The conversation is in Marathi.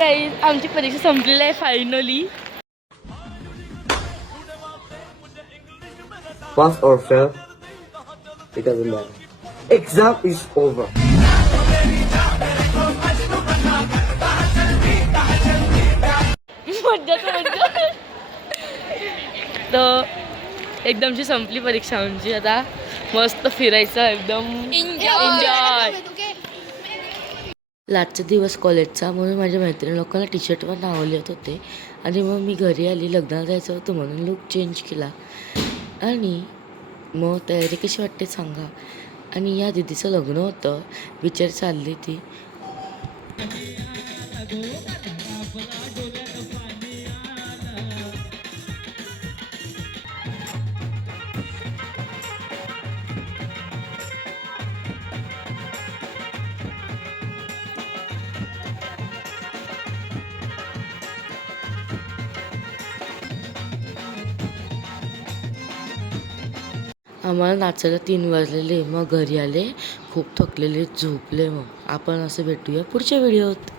आमची परीक्षा संपलेली आहे finally. Pass or fail, it doesn't matter. Exam is over. तर एकदमची संपली परीक्षा आमची. आता मस्त फिरायचं एकदम एन्जॉय. लास्टचा दिवस कॉलेजचा म्हणून माझ्या मैत्रिणी लोकांना टी शर्टवर नावं लिहित होते आणि मग मी घरी आली. लग्नाला जायचं होतं म्हणून लुक चेंज केला आणि मग तयारी कशी वाटते सांगा. आणि या दीदीचं लग्न होतं. विचार चालली ती. आम्हाला नाचायला 3 वाजलेले. मग घरी आले खूप थकलेले, झोपले. मग आपण असं भेटूया पुढच्या व्हिडिओत.